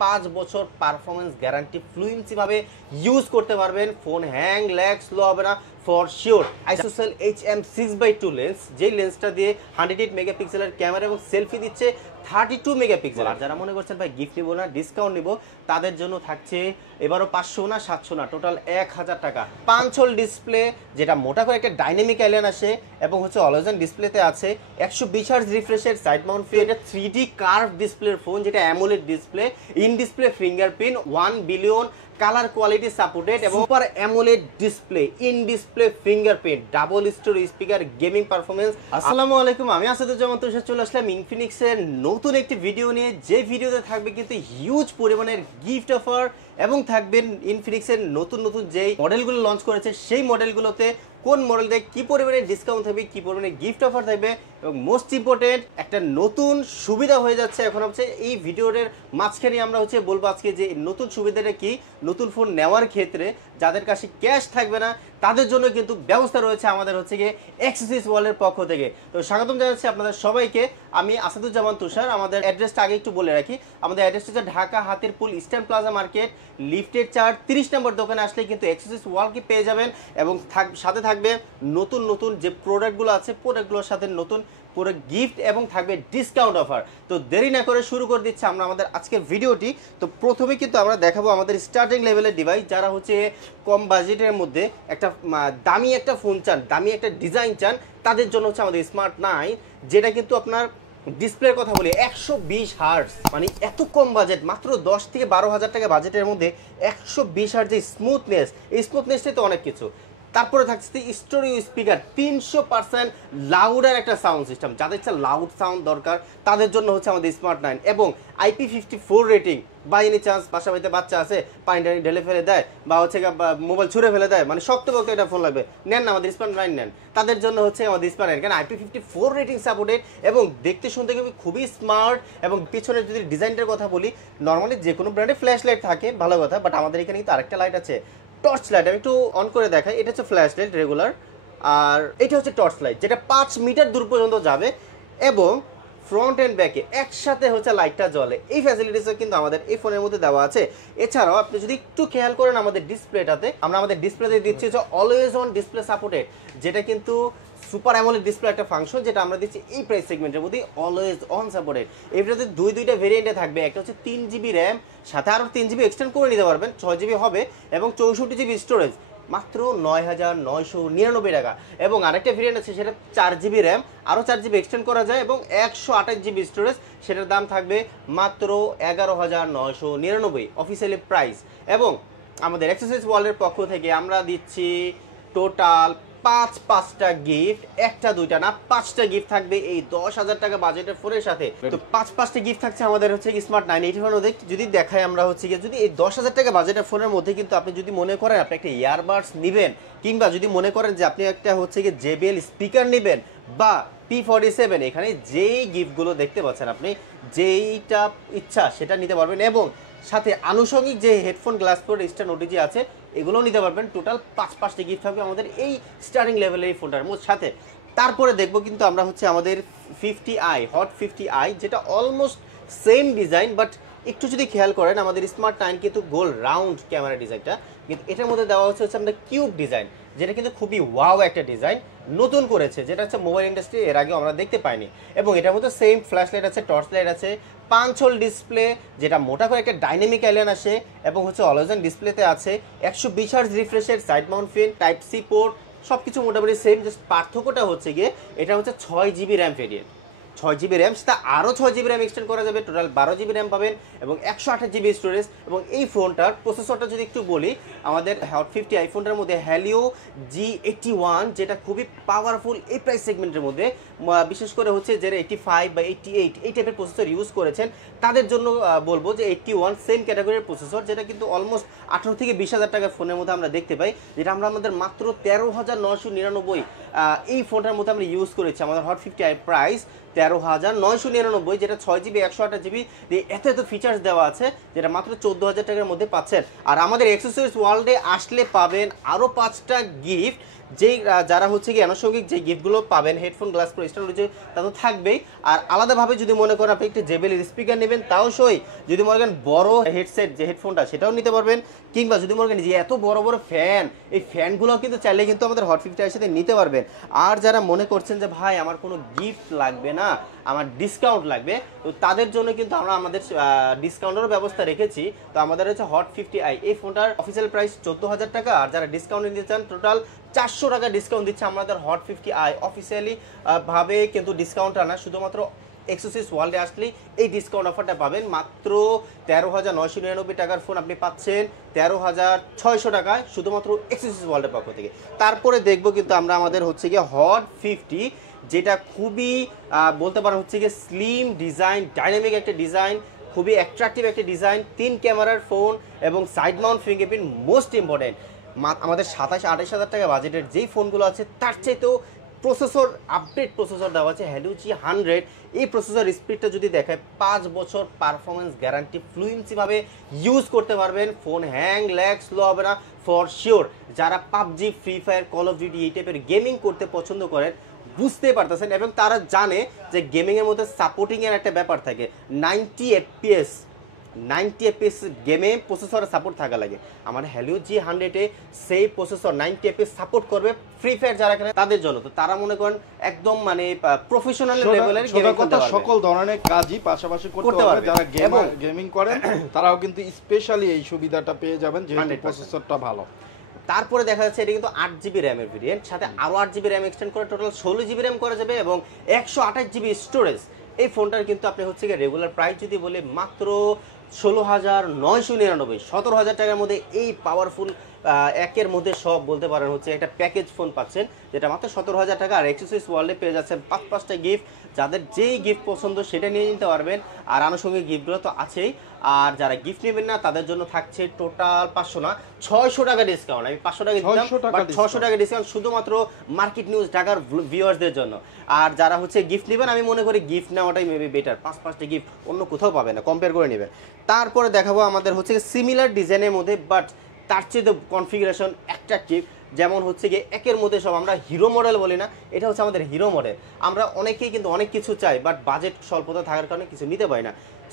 5 বছর performance guarantee fluency ভাবে use করতে পারবেন। ফোন হ্যাং ল্যাগ স্লো হবে না for sure. ISOCELL HM6/2 lens, যেই লেন্সটা দিয়ে 108 মেগাপিক্সেলের ক্যামেরা এবং সেলফি দিচ্ছে 32 মেগাপিক্সেল। আর যারা মনে করছেন ভাই গিফট নিবো না, ডিসকাউন্ট নিবো, তাদের জন্য থাকছে এবারও 500 না 700 না টোটাল 1000 টাকা 5 হোল ডিসপ্লে, যেটা মোটা করে একটা ডাইনামিক আইল্যান্ড আসে এবং হচ্ছে অলওয়েজ অন ডিসপ্লেতে আছে 120 হার্জ রিফ্রেশের সাইড মাউন্ট ফি। এটা 3D কার্ভ ডিসপ্লের ফোন, যেটা AMOLED display, in display fingerprint, 1 billion colour quality supported এবং super AMOLED display, in display fingerprint, double stereo speaker, gaming performance. আসসালামু আলাইকুম, আমি আসাদুজ্জামান তুষার চলে আসলাম ইনফিনিক্সের নতুন একটি ভিডিও নিয়ে। যে ভিডিওতে থাকবে কিন্তু হিউজ পরিমাণের গিফট অফার এবং থাকবেন ইনফিনিক্সের নতুন নতুন যেই মডেলগুলো লঞ্চ করেছে সেই মডেলগুলোতে কোন মডেলতে কি পরিমাণে ডিসকাউন্ট থাকবে, কি পরিমাণে গিফট অফার থাকবে এবং মোস্ট ইম্পর্টেন্ট একটা নতুন সুবিধা হয়ে যাচ্ছে। এখন হচ্ছে এই ভিডিওর মাঝখানে আমরা হচ্ছে বলবো আজকে যে নতুন সুবিধাটা কি। নতুন ফোন নেওয়ার ক্ষেত্রে যাদের কাছে ক্যাশ থাকবে না তাদের জন্য কিন্তু ব্যবস্থা রয়েছে আমাদের হচ্ছে গিয়ে অ্যাক্সেসরিজ ওয়ার্ল্ডের পক্ষ থেকে। তো স্বাগতম জানাচ্ছি আপনাদের সবাইকে, আমি আসাদুজ্জামান তুষার। আমাদের অ্যাড্রেসটা আগে একটু বলে রাখি, আমাদের অ্যাড্রেসটা হচ্ছে Dhaka Hatirpool Eastern Plaza market, লিফটের 30 নম্বর দোকানে আসলে কিন্তু অ্যাক্সেসরিজ ওয়ার্ল্ডকে পেয়ে যাবেন এবং সাথে থাকবে নতুন নতুন যে প্রোডাক্টগুলো আছে প্রোডাক্টগুলোর সাথে নতুন পুরো গিফট এবং থাকবে ডিসকাউন্ট অফার। তো দেরি না করে শুরু করে দিচ্ছি আমরা আমাদের আজকের ভিডিওটি। তো প্রথমে কিন্তু আমরা দেখাবো আমাদের স্টার্টিং লেভেলের ডিভাইস, যারা হচ্ছে কম বাজেটের মধ্যে একটা দামি একটা ফোন চান, দামি একটা ডিজাইন চান, তাদের জন্য হচ্ছে আমাদের স্মার্ট 9, যেটা কিন্তু আপনার ডিসপ্লের কথা বলি 120 হার্টজ, মানে এত কম বাজেট, মাত্র 10 থেকে 12,000 টাকা বাজেটের মধ্যে 120 হার্টজ যে স্মুথনেস, এই স্মুথনেসটাই তো অনেক কিছু। তারপরে থাকছে স্টোরিও স্পিকার, 300% লাউডার একটা সাউন্ড সিস্টেম। যাদের হচ্ছে লাউড সাউন্ড দরকার তাদের জন্য হচ্ছে আমাদের স্মার্ট 9 এবং IP54 rating. By any chance বাসা বাড়িতে বাচ্চা আছে, পানি টানি ঢেলে ফেলে দেয় বা হচ্ছে মোবাইল ছুঁড়ে ফেলে দেয়, মানে শক্ত বলতে এটা ফোন লাগবে, নেন না আমাদের স্মার্ট 9 নেন, তাদের জন্য হচ্ছে আমাদের স্মার্ট 9, কারণ IP54 রেটিং সাপোর্টেড এবং দেখতে শুনতে খুবই স্মার্ট। এবং পিছনে যদি ডিজাইনটার কথা বলি, নর্মালি যে কোনো ব্র্যান্ডে ফ্ল্যাশ লাইট থাকে, ভালো কথা, বাট আমাদের এখানে কিন্তু আরেকটা লাইট আছে, টর্চ লাইট। আমি একটু অন করে দেখাই, এটা হচ্ছে ফ্ল্যাশ লাইট রেগুলার, আর এটা হচ্ছে টর্চ লাইট, যেটা 5 মিটার দূর পর্যন্ত যাবে এবং ফ্রন্ট এন্ড ব্যাকে একসাথে হচ্ছে লাইটটা জ্বলে। এই ফ্যাসিলিটিসও কিন্তু আমাদের এই ফোনের মধ্যে দেওয়া আছে। এছাড়াও আপনি যদি একটু খেয়াল করেন আমাদের ডিসপ্লেটাতে, আমরা আমাদের ডিসপ্লেতে দিচ্ছি হচ্ছে অলওয়েজ অন ডিসপ্লে সাপোর্টেড, যেটা কিন্তু সুপার অ্যামোলেড ডিসপ্লে একটা ফাংশন, যেটা আমরা দিচ্ছি এই প্রাইস সেগমেন্টের মধ্যে অলওয়েজ অন সাপোর্টেড। এটাতে দুইটা ভেরিয়েন্টে থাকবে, একটা হচ্ছে 3GB র্যাম, সাথে আরও 3GB এক্সটেন্ড করে নিতে পারবেন, 6GB হবে, এবং 64GB স্টোরেজ, মাত্র 9,999 টাকা। এবং আরেকটা ভেরিয়েন্ট আছে, সেটা 4GB র্যাম, আরও 4GB এক্সটেন্ড করা যায় এবং 128GB স্টোরেজ, সেটার দাম থাকবে মাত্র 11,999 অফিসিয়ালি প্রাইস। এবং আমাদের অ্যাক্সেসরিজ ওয়ার্ল্ডের পক্ষ থেকে আমরা দিচ্ছি টোটাল 5টা গিফট, একটা দুইটা না 5টা গিফট থাকবে এই 10,000 টাকা বাজেটের ফোনের সাথে। তো 5টা গিফট থাকছে আমাদের হচ্ছে স্মার্ট 9 মধ্যে। যদি দেখাই আমরা হচ্ছে যদি এই 10,000 টাকা বাজেটের ফোনের মধ্যে কিন্তু আপনি যদি মনে করেন আপনি একটা ইয়ারবাডস নেবেন, কিংবা যদি মনে করেন যে আপনি একটা হচ্ছে JBL স্পিকার নেবেন বা P47, এখানে যেই গিফটগুলো দেখতে পাচ্ছেন আপনি, যেইটা ইচ্ছা সেটা নিতে পারবেন এবং সাথে আনুষঙ্গিক যে headphone glass four star OTG আছে এগুলোও নিতে পারবেন। টোটাল 5টা গিফট থাকবে আমাদের এই স্টার্টিং লেভেলের এই ফোনটার সাথে। তারপরে দেখবো কিন্তু আমরা হচ্ছে আমাদের 50i, হট 50i, যেটা অলমোস্ট সেম ডিজাইন, বাট একটু যদি খেয়াল করেন আমাদের স্মার্ট 9 কিন্তু গোল রাউন্ড ক্যামেরা ডিজাইনটা, কিন্তু এটার মধ্যে দেওয়া হচ্ছে আমাদের কিউব ডিজাইন, যেটা কিন্তু খুবই ওয়াও একটা ডিজাইন নতুন করেছে, যেটা হচ্ছে মোবাইল ইন্ডাস্ট্রি এর আগে আমরা দেখতে পাইনি। এবং এটার মধ্যে সেম ফ্ল্যাশ লাইট আছে, টর্চ লাইট আছে, 5 হোল ডিসপ্লে, যেটা মোটা করে একটা ডাইনামিক আইল্যান্ড আসে এবং হচ্ছে অলওয়েজ অন ডিসপ্লেতে আছে 120 হার্জ রিফ্রেশের সাইড মাউন্ট ফিন, টাইপ সি পোর্ট, সব কিছু মোটামুটি সেম। জাস্ট পার্থক্যটা হচ্ছে গিয়ে এটা হচ্ছে 6GB RAM variant, 6GB RAM, সেটা আরও 6GB র্যাম এক্সটেন্ড করা যাবে, টোটাল 12GB র্যাম পাবেন এবং 128GB স্টোরেজ। এবং এই ফোনটার প্রসেসরটা যদি একটু বলি, আমাদের হট 50i ফোনটার মধ্যে Helio G81, যেটা খুবই পাওয়ারফুল এই প্রাইস সেগমেন্টের মধ্যে, বিশেষ করে হচ্ছে যারা 85 বা 88 এই টাইপের প্রসেসর ইউজ করেছেন তাদের জন্য বলবো যে 81 সেম ক্যাটাগরির প্রসেসর, যেটা কিন্তু অলমোস্ট 18 থেকে 20,000 টাকার ফোনের মধ্যে আমরা দেখতে পাই, যেটা আমরা আমাদের মাত্র 13,999 এই ফোনটার মধ্যে আমরা ইউজ করেছি। আমাদের হট 50i প্রাইস 13,999, যেটা 6GB 128GB দিয়ে এত ফিচার্স দেওয়া আছে, যেটা মাত্র 14,000 টাকার মধ্যে পাচ্ছেন। আর আমাদের অ্যাক্সেসরিজ ওয়ার্ল্ডে আসলে পাবেন আরও 5টা গিফট, যেই যারা হচ্ছে কি আনুষঙ্গিক যে গিফটগুলো পাবেন হেডফোন গ্লাস প্রো স্টার রয়েছে তা তো থাকবেই। আর আলাদাভাবে যদি মনে করেন আপনি একটি জেবিএল স্পিকার নেবেন তাও সই, যদি মনে করেন বড় হেডসেট যে হেডফোনটা সেটাও নিতে পারবেন, কিংবা যদি মনে করেন যে এত বড় বড় ফ্যান, এই ফ্যানগুলো কিন্তু চাইলে কিন্তু আমাদের হট 50 সাথে নিতে পারবেন। আর যারা মনে করছেন যে ভাই আমার কোনো গিফট লাগবে না, আমার ডিসকাউন্ট লাগবে, তো তাদের জন্য কিন্তু আমরা আমাদের ডিসকাউন্টেরও ব্যবস্থা রেখেছি। তো আমাদের হচ্ছে হট 50i, এই ফোনটার অফিসিয়াল প্রাইস 14,000 টাকা। আর যারা ডিসকাউন্ট নিতে চান টোটাল 400 টাকা ডিসকাউন্ট দিচ্ছে আমাদের হট 50i অফিসিয়ালি ভাবে, কিন্তু ডিসকাউন্ট আনা শুধুমাত্র এক্সোসিস ওয়ার্ল্ডে আসলেই এই ডিসকাউন্ট অফারটা পাবেন। মাত্র 13,999 টাকার ফোন আপনি পাচ্ছেন 13,600 টাকায় শুধুমাত্র এক্সোসিস ওয়ার্ল্ডের পক্ষ থেকে। তারপরে দেখবো কিন্তু আমরা আমাদের হচ্ছে গিয়ে হট 50, যেটা খুবই বলতে পারা হচ্ছে গিয়ে স্লিম ডিজাইন, ডাইনামিক একটা ডিজাইন, খুবই অ্যাট্রাকটিভ একটা ডিজাইন, 3 ক্যামেরার ফোন এবং side Mount fingerprint. Most important আমাদের 27-28 হাজার টাকা বাজেটের যেই ফোনগুলো আছে তার চাইতেও প্রসেসর আপডেট প্রসেসর দেওয়া আছে Helio G100। এই প্রসেসর স্পিডটা যদি দেখায় 5 বছর পারফরমেন্স গ্যারান্টি, ফ্লুয়েন্সিভাবে ইউজ করতে পারবেন, ফোন হ্যাং ল্যাগ স্লো হবে না ফর শিওর। যারা PUBG, free fire, call of duty এই টাইপের গেমিং করতে পছন্দ করেন বুঝতে পারতেছেন, এবং তারা জানে যে গেমিংয়ের মধ্যে সাপোর্টিংয়ের একটা ব্যাপার থাকে। 90 FPS গেমে প্রসেসরের সাপোর্ট থাকা লাগে। আমার Helio G100-এ সেই প্রসেসর 90 FPS সাপোর্ট করবে ফ্রি ফায়ার যারা খেলে তাদের জন্য। তো তারা মনে করেন একদম মানে প্রফেশনাল লেভেলের গেমিং করতে পারবে, সকল ধরনের কাজই পাশাপাশি করতে পারবে। যারা গেমিং করেন তারাও কিন্তু স্পেশালি এই সুবিধাটা পেয়ে যাবেন যেহেতু প্রসেসরটা ভালো। তারপরে দেখা যাচ্ছে এটা কিন্তু 8GB র্যামের ভেরিয়েন্ট, সাথে আরও 8GB র্যাম এক্সটেন্ড করে টোটাল 16GB র্যাম করা যাবে এবং 128GB স্টোরেজ। এই ফোনটার কিন্তু আপনি হচ্ছে গিয়ে রেগুলার প্রাইস যদি বলে মাত্র 16,999, 17,000 টাকার মধ্যে এই পাওয়ারফুল একের মধ্যে সব বলতে পারেন হচ্ছে একটা প্যাকেজ ফোন পাচ্ছেন, যেটা মাত্র 17,000 টাকা। আর এক্সেসরিজ ওয়ার্ল্ডে পেয়ে যাচ্ছেন 5-5টা গিফট, যাদের যেই গিফট পছন্দ সেটা নিয়ে নিতে পারবেন। আর আনুষঙ্গিক গিফটগুলো তো আছেই। আর যারা গিফট নেবেন না তাদের জন্য থাকছে টোটাল 500 না 600 টাকা ডিসকাউন্ট। আমি 500 টাকা দিলাম, 600 টাকা ডিসকাউন্ট শুধুমাত্র মার্কেট নিউজ ঢাকার ভিউয়ার্সদের জন্য। আর যারা হচ্ছে গিফট নেবেন, আমি মনে করি গিফট নেওয়াটাই মেবি বেটার, 5-5টা গিফট অন্য কোথাও পাবে না, কম্পেয়ার করে নেবেন। তারপরে দেখাবো আমাদের হচ্ছে সিমিলার ডিজাইনের মধ্যে বাট তার চেয়ে কনফিগারেশন অ্যাট্রাকটিভ, যেমন হচ্ছে গিয়ে একের মধ্যে সব আমরা হিরো মডেল বলি না, এটা হচ্ছে আমাদের হিরো মডেল। আমরা অনেকেই কিন্তু অনেক কিছু চাই বাট বাজেট স্বল্পতা থাকার কারণে কিছু নিতে পারি না।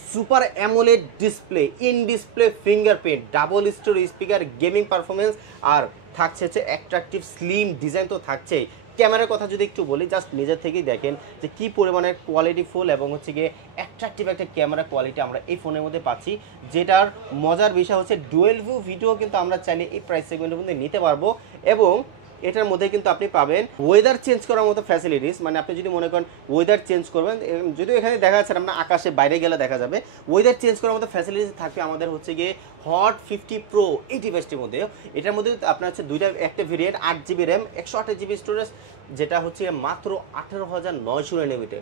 Super AMOLED display, in display fingerprint, double stereo speaker, gaming performance, আর থাকছে হচ্ছে অ্যাট্রাকটিভ স্লিম ডিজাইন তো থাকছেই। ক্যামেরার কথা যদি একটু বলি, জাস্ট নিজের থেকেই দেখেন যে কী পরিমাণের কোয়ালিটিফুল এবং হচ্ছে গিয়ে অ্যাট্রাকটিভ একটা ক্যামেরা কোয়ালিটি আমরা এই ফোনের মধ্যে পাচ্ছি। যেটার মজার বিষয় হচ্ছে ডুয়েল ভিউ ভিডিও কিন্তু আমরা চাইলে এই প্রাইস সেগমেন্টের মধ্যে নিতে পারবো। এবং এটার মধ্যে কিন্তু আপনি পাবেন ওয়েদার চেঞ্জ করার মতো ফ্যাসিলিটিস, মানে আপনি যদি মনে করেন ওয়েদার চেঞ্জ করবেন, যদিও এখানে দেখা যাচ্ছে আপনার আকাশে বাইরে গেলে দেখা যাবে, ওয়েদার চেঞ্জ করার মতো ফ্যাসিলিটিস থাকবে আমাদের হচ্ছে গিয়ে হট 50 প্রো এই ডিভাইসটির মধ্যে। এটার মধ্যে আপনার হচ্ছে একটা variant, 8GB RAM, 128GB storage, যেটা হচ্ছে মাত্র 18,999।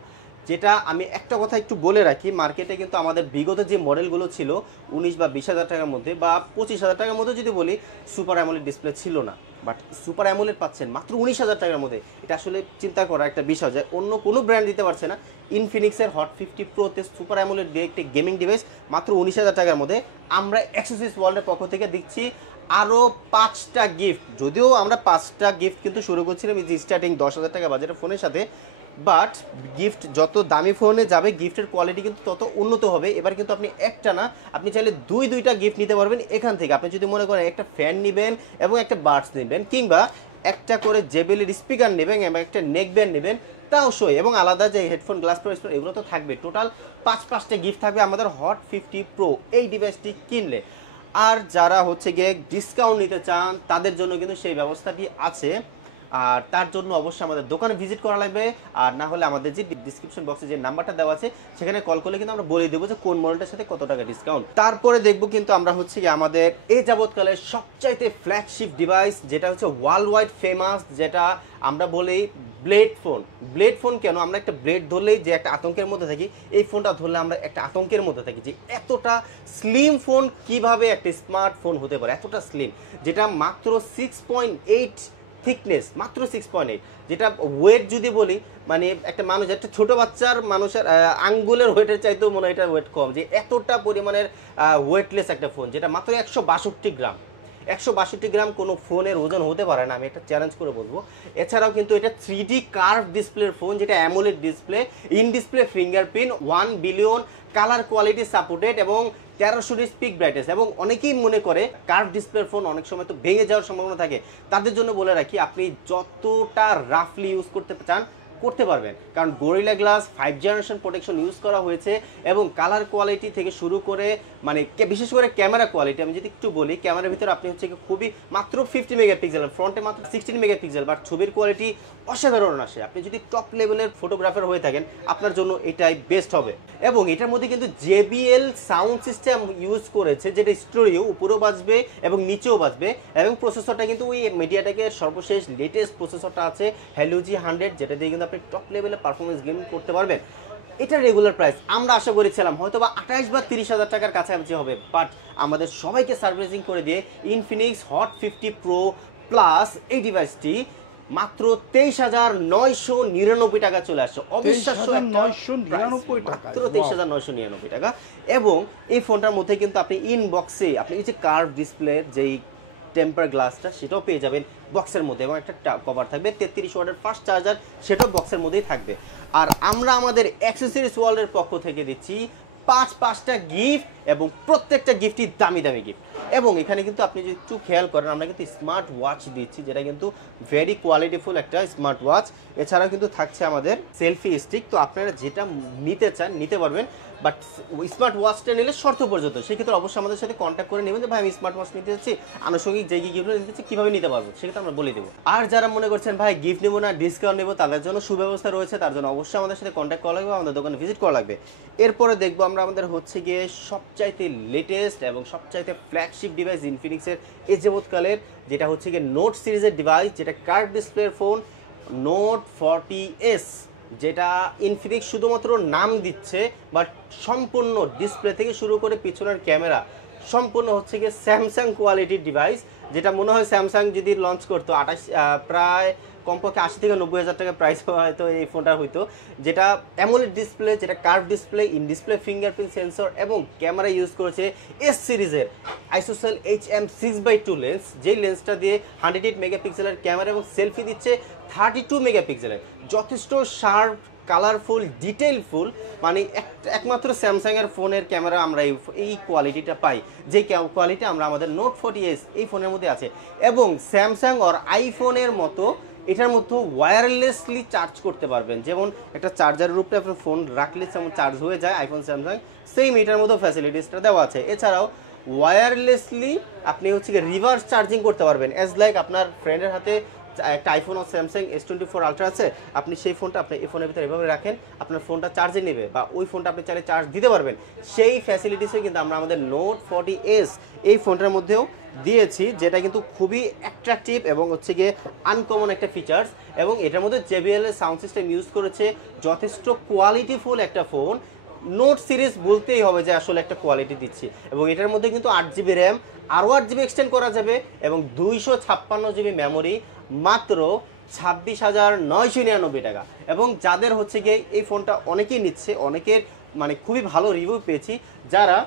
যেটা আমি একটা কথা একটু বলে রাখি, মার্কেটে কিন্তু আমাদের বিগত যে মডেলগুলো ছিল 19 বা 20,000 টাকার মধ্যে বা 25,000 টাকার মধ্যে যদি বলি, সুপার অ্যামোলেড ডিসপ্লে ছিল না, বাট সুপার অ্যামোলেড পাচ্ছেন মাত্র 19,000 টাকার মধ্যে। এটা আসলে চিন্তা করা একটা বিষয় যে অন্য কোনো ব্র্যান্ড দিতে পারছে না। ইনফিনিক্সের হট 50 প্রোতে সুপার অ্যামোলেড দিয়ে একটি গেমিং ডিভাইস মাত্র 19,000 টাকার মধ্যে আমরা এক্সেসরিজ ওয়ার্ল্ডের পক্ষ থেকে দিচ্ছি আরও 5টা গিফট। যদিও আমরা 5টা গিফট কিন্তু শুরু করছিলাম স্টার্টিং 10,000 টাকা বাজেটের ফোনের সাথে, বাট গিফট যত দামি ফোনে যাবে গিফটের কোয়ালিটি কিন্তু তত উন্নত হবে। এবার কিন্তু আপনি একটা না, আপনি চাইলে দুইটা গিফট নিতে পারবেন এখান থেকে। আপনি যদি মনে করেন একটা ফ্যান নেবেন এবং একটা বাডস নেবেন, কিংবা একটা করে জেবিএল স্পিকার নেবেন এবং একটা নেক ব্যান্ড নেবেন, তাও সই, এবং আলাদা যে হেডফোন গ্লাস প্রো এগুলো তো থাকবে। টোটাল 5-5টা গিফট থাকবে আমাদের হট 50 প্রো এই ডিভাইসটি কিনলে। আর যারা হচ্ছে গিয়ে ডিসকাউন্ট নিতে চান তাদের জন্য কিন্তু সেই ব্যবস্থাটি আছে। আর তার জন্য অবশ্যই আমাদের দোকানে ভিজিট করা লাগবে, আর না হলে আমাদের যে ডিসক্রিপশন বক্সে যে নাম্বারটা দেওয়া আছে সেখানে কল করলে কিন্তু আমরা বলে দেবো যে কোন মডেলটার সাথে কত টাকা ডিসকাউন্ট। তারপরে দেখবো কিন্তু আমরা হচ্ছে কি আমাদের এই যাবৎকালের সবচাইতে ফ্ল্যাগশিপ ডিভাইস, যেটা হচ্ছে ওয়ার্ল্ড ওয়াইড ফেমাস, যেটা আমরা বলি ব্লেড ফোন। ব্লেড ফোন কেন? আমরা একটা ব্লেড ধরলেই যে একটা আতঙ্কের মধ্যে থাকি, এই ফোনটা ধরলে আমরা একটা আতঙ্কের মধ্যে থাকি যে এতটা স্লিম ফোন কিভাবে একটা স্মার্টফোন হতে পারে, এতটা স্লিম, যেটা মাত্র 6.8 থিকনেস, মাত্র 6.8, যেটা ওয়েট যদি বলি মানে একটা মানুষ, একটা ছোট বাচ্চার মানুষের আঙ্গুলের ওয়েটের চাইতেও মনে হয় এটার ওয়েট কম, যে এতটা পরিমাণের ওয়েটলেস একটা ফোন, যেটা মাত্র 162 গ্রাম। 162 গ্রাম কোনো ফোনের ওজন হতে পারে না, আমি এটা চ্যালেঞ্জ করে বলবো। এছাড়াও কিন্তু এটা 3D কার্ভ ডিসপ্লের ফোন, যেটা AMOLED display, in display fingerprint, 1 billion colour quality supported এবং 1300 পিক ব্রাইটনেস। এবং অনেকেই মনে করে কার্ভ ডিসপ্লের ফোন অনেক সময় তো ভেঙে যাওয়ার সম্ভাবনা থাকে, তাদের জন্য বলে রাখি আপনি যতটা রাফলি ইউজ করতে চান করতে পারবেন, কারণ gorilla glass 5 generation protection use করা হয়েছে এবং কালার কোয়ালিটি থেকে শুরু করে মানে বিশেষ করে ক্যামেরা কোয়ালিটি আমি যদি একটু বলি, ক্যামেরার ভিতরে আপনি হচ্ছে খুবই মাত্র 50 মেগাপিক্সেল, ফ্রন্টে মাত্র 16 মেগাপিক্সেল, বাট ছবির কোয়ালিটি অসাধারণ আসে। আপনি যদি টপ লেভেলের ফটোগ্রাফার হয়ে থাকেন আপনার জন্য এটাই বেস্ট হবে। এবং এটার মধ্যে কিন্তু JBL সাউন্ড সিস্টেম ইউজ করেছে, যেটা স্টোরিও উপরেও বাজবে এবং নিচেও বাজবে। এবং প্রসেসরটা কিন্তু ওই মিডিয়াটেকের সর্বশেষ লেটেস্ট প্রসেসরটা আছে Helio G100, যেটা দিয়ে কিন্তু আপনি টপ লেভেলে পারফরমেন্স গেমিং করতে পারবেন। এটা রেগুলার প্রাইস আমরা আশা করেছিলাম হয়তো বা 28 বা 30,000 টাকার কাছাকাছি হবে, বাট আমাদের সবাইকে সার্ভিসিং করে দিয়ে Infinix Hot 50 Pro Plus এই ডিভাইসটি মাত্র 23,999 টাকা চলে আসছে। অবিশ্বাস্য, 23,999 টাকা, মাত্র 23,999 টাকা। এবং এই ফোনটার মধ্যে কিন্তু আপনি ইনবক্সে আপনি এই যে কার্ভ ডিসপ্লে যেই টেম্পার গ্লাসটা সেটাও পেয়ে যাবেন বক্সের মধ্যে, এবং একটা কভার থাকবে 33 ওয়াটের ফাস্ট চার্জার, সেটাও বক্সের মধ্যেই থাকবে। আর আমরা আমাদের অ্যাক্সেসরিজ ওয়ার্ল্ডের পক্ষ থেকে দিচ্ছি 5টা গিফট, এবং প্রত্যেকটা গিফটই দামি দামি গিফট। এবং এখানে কিন্তু আপনি যদি একটু খেয়াল করেন আমরা কিন্তু স্মার্ট ওয়াচ দিচ্ছি, যেটা কিন্তু ভেরি কোয়ালিটিফুল একটা স্মার্ট ওয়াচ। এছাড়াও কিন্তু থাকছে আমাদের সেলফি স্টিক, তো আপনারা যেটা নিতে চান নিতে পারবেন, বাট স্মার্ট ওয়াচটা নিলে শর্ত পর্যন্ত, সেক্ষেত্রে অবশ্যই আমাদের সাথে কন্ট্যাক্ট করে নেবেন যে ভাই আমি স্মার্ট ওয়াচ নিতে চাচ্ছি, আনুষঙ্গিক যে গিফটগুলো নিতে চাচ্ছি কীভাবে নিতে পারবো সেক্ষেত্রে আমরা বলে দেবো। আর যারা মনে করছেন ভাই গিফট নেবো না ডিসকাউন্ট নেবো, তাদের জন্য সুব্যবস্থা রয়েছে, তার জন্য অবশ্যই আমাদের সাথে কন্ট্যাক্ট করা লাগবে, আমাদের দোকানে ভিজিট করা লাগবে। এরপরে দেখবো আমরা আমাদের হচ্ছে গিয়ে সবচাইতে লেটেস্ট এবং সবচাইতে ফ্ল্যাগশিপ ডিভাইস ইনফিনিক্সের এই যাবৎকালের, যেটা হচ্ছে গিয়ে নোট সিরিজের ডিভাইস, যেটা কার্ভ ডিসপ্লের ফোন নোট 40S, যেটা ইনফিনিক্স শুধুমাত্র নাম দিচ্ছে, বাট সম্পূর্ণ ডিসপ্লে থেকে শুরু করে পিছনের ক্যামেরা সম্পূর্ণ হচ্ছে গিয়ে স্যামসাং কোয়ালিটির ডিভাইস, যেটা মনে হয় স্যামসাং যদি লঞ্চ করতো প্রায় কমপক্ষে 80 থেকে 90,000 টাকা প্রাইস হয়তো এই ফোনটা হইতো, যেটা অ্যামোলেড ডিসপ্লে, যেটা curve display, in display fingerprint sensor এবং ক্যামেরা ইউজ করেছে S সিরিজের আইসোসেল HM6x2 লেন্স, যেই লেন্সটা দিয়ে 108 মেগাপিক্সেলের ক্যামেরা এবং সেলফি দিচ্ছে 32 মেগাপিক্সেলের, যথেষ্ট শার্প, কালারফুল, ডিটেইলফুল, মানে একমাত্র স্যামসাংয়ের ফোনের ক্যামেরা আমরা এই কোয়ালিটিটা পাই, যে কোয়ালিটি আমরা আমাদের নোট 40S এই ফোনের মধ্যে আছে। এবং স্যামসাং আর আইফোনের মতো এটার মধ্যে ওয়্যারলেসলি চার্জ করতে পারবেন, যেমন একটা চার্জারের উপরে আপনার ফোন রাখলে যেমন চার্জ হয়ে যায় আইফোন স্যামসাং, সেম এটার মধ্যে ফ্যাসিলিটিসটা দেওয়া আছে। এছাড়াও ওয়্যারলেসলি আপনি হচ্ছে রিভার্স চার্জিং করতে পারবেন, অ্যাজ লাইক আপনার ফ্রেন্ডের হাতে একটা আইফোন ও স্যামসাং S24 আলট্রা আছে, আপনি সেই ফোনটা আপনি এই ফোনের ভিতরে এভাবে রাখেন, আপনার ফোনটা চার্জে নেবে, বা ওই ফোনটা আপনি চাইলে চার্জ দিতে পারবেন। সেই ফ্যাসিলিটিসও কিন্তু আমরা আমাদের নোট 40S এই ফোনটার মধ্যেও দিয়েছি, যেটা কিন্তু খুবই অ্যাট্রাকটিভ এবং হচ্ছে গিয়ে আনকমন একটা ফিচার্স। এবং এটার মধ্যে JBL এর সাউন্ড সিস্টেম ইউজ করেছে, যথেষ্ট কোয়ালিটিফুল একটা ফোন। নোট সিরিজ বলতেই হবে যে আসলে একটা কোয়ালিটি দিচ্ছি। এবং এটার মধ্যে কিন্তু 8GB র্যাম, আরও 8GB এক্সটেন্ড করা যাবে, এবং 256GB মেমোরি, মাত্র 26,999 টাকা। এবং যাদের হচ্ছে গিয়ে এই ফোনটা অনেকেই নিচ্ছে, অনেকের মানে খুবই ভালো রিভিউ পেয়েছি, যারা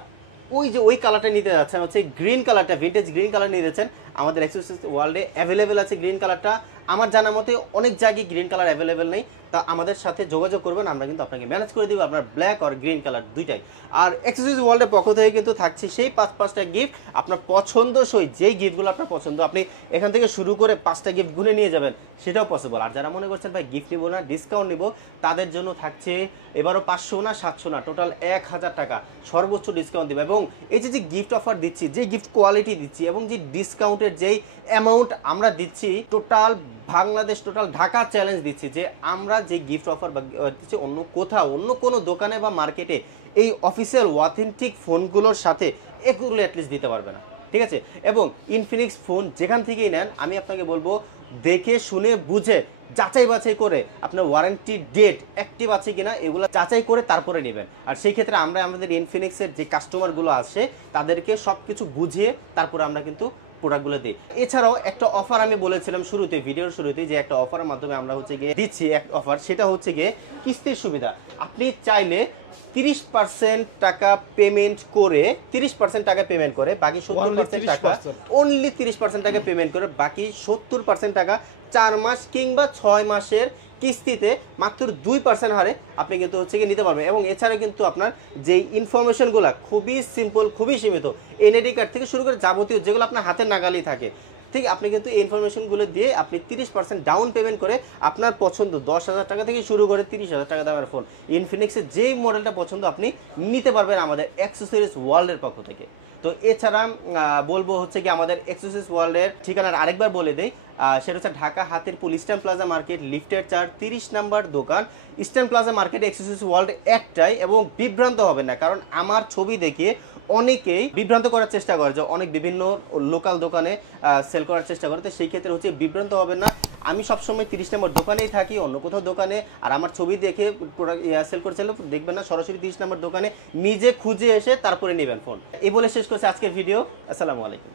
ওই কালারটা নিতে যাচ্ছেন, হচ্ছে গ্রিন কালারটা, ভিন্টেজ গ্রিন কালার নিয়ে যাচ্ছেন, আমাদের অ্যাক্সেসরিজ ওয়ার্ল্ডে অ্যাভেলেবেল আছে গ্রিন কালারটা। আমার জানা মতে অনেক জায়গায় গ্রিন কালার অ্যাভেলেবেল নেই, তা আমাদের সাথে যোগাযোগ করবেন, আমরা কিন্তু আপনাকে ম্যানেজ করে দেবো আপনার ব্ল্যাক আর গ্রিন কালার দুইটাই। আর অ্যাক্সেসরিজ ওয়ার্ল্ডের পক্ষ থেকে কিন্তু থাকছে সেই 5টা গিফট, আপনার পছন্দসই যেই গিফটগুলো আপনার পছন্দ আপনি এখান থেকে শুরু করে 5টা গিফট গুনে নিয়ে যাবেন, সেটাও পসিবল। আর যারা মনে করছেন ভাই গিফট নিবো না ডিসকাউন্ট নিবো, তাদের জন্য থাকছে এবারও 500 না 700 না টোটাল 1000 টাকা সর্বোচ্চ ডিসকাউন্ট দেবে। এবং এই যে গিফট অফার দিচ্ছি, যে গিফট কোয়ালিটি দিচ্ছি, এবং যে ডিসকাউন্টের যেই অ্যামাউন্ট আমরা দিচ্ছি, total Bangladesh, total Dhaka challenge দিচ্ছি যে আমরা যে গিফট অফার দিচ্ছি অন্য কোথাও, অন্য কোনো দোকানে বা মার্কেটে এই অফিসিয়াল অথেন্টিক ফোনগুলোর সাথে এগুলো অ্যাটলিস্ট দিতে পারবে না, ঠিক আছে? এবং ইনফিনিক্স ফোন যেখান থেকেই নেন, আমি আপনাকে বলবো দেখে শুনে বুঝে যাচাই বাছাই করে আপনার ওয়ারেন্টি ডেট অ্যাক্টিভ আছে কিনা এগুলো যাচাই করে তারপরে নেবেন। আর সেই ক্ষেত্রে আমরা আমাদের ইনফিনিক্সের যে কাস্টমারগুলো আছে তাদেরকে সব কিছু বুঝিয়ে তারপরে আমরা কিন্তু প্রোডাক্টগুলো দিই। এছাড়াও একটা অফার আমি বলেছিলাম শুরুতে, ভিডিওর শুরুতে, যে একটা অফারের মাধ্যমে আমরা হচ্ছে গিয়ে দিচ্ছি এক অফার, সেটা হচ্ছে গিয়ে কিস্তির সুবিধা। আপনি চাইলে 30% টাকা পেমেন্ট করে, 30% টাকা পেমেন্ট করে বাকি 70% টাকা, অনলি 30% টাকা পেমেন্ট করে বাকি 70% টাকা 4 মাস কিংবা 6 মাসের কিস্তিতে মাত্র 2% হারে আপনি কিন্তু হচ্ছে কি নিতে পারবেন। এবং এছাড়া কিন্তু আপনার যেই ইনফরমেশনগুলো খুবই সিম্পল, খুবই সীমিত, এনআইডি কার্ড থেকে শুরু করে যাবতীয় যেগুলো আপনার হাতের নাগালেই থাকে, ঠিক আপনি কিন্তু এই ইনফরমেশনগুলো দিয়ে আপনি 30% ডাউন পেমেন্ট করে আপনার পছন্দ 10,000 টাকা থেকে শুরু করে 30,000 টাকা দামের ফোন ইনফিনিক্সের যেই মডেলটা পছন্দ আপনি নিতে পারবেন আমাদের অ্যাক্সেসরিজ ওয়ার্ল্ডের পক্ষ থেকে। তো এছাড়া বলবো হচ্ছে কি আমাদের অ্যাক্সেসরিজ ওয়ার্ল্ডের ঠিকানার আরেকবার বলে দেই, সেটা হচ্ছে Dhaka Hatirpool Eastern Plaza market, লিফটের 4, 30 নাম্বার দোকান। Eastern Plaza market accessories world একটাই, এবং বিভ্রান্ত হবে না, কারণ আমার ছবি দেখিয়ে অনেকেই বিভ্রান্ত করার চেষ্টা করে, যে অনেক বিভিন্ন লোকাল দোকানে সেল করার চেষ্টা করে। তো সেই ক্ষেত্রে হচ্ছে বিভ্রান্ত হবে না, আমি সবসময় 30 নম্বর দোকানেই থাকি, অন্য কোথাও দোকানে আর আমার ছবি দেখে প্রোডাক্ট সেল করছিল দেখবেন না, সরাসরি 30 নম্বর দোকানে নিজে খুঁজে এসে তারপরে নেবেন ফোন। এই বলে শেষ করছি আজকের ভিডিও। আসসালামু আলাইকুম।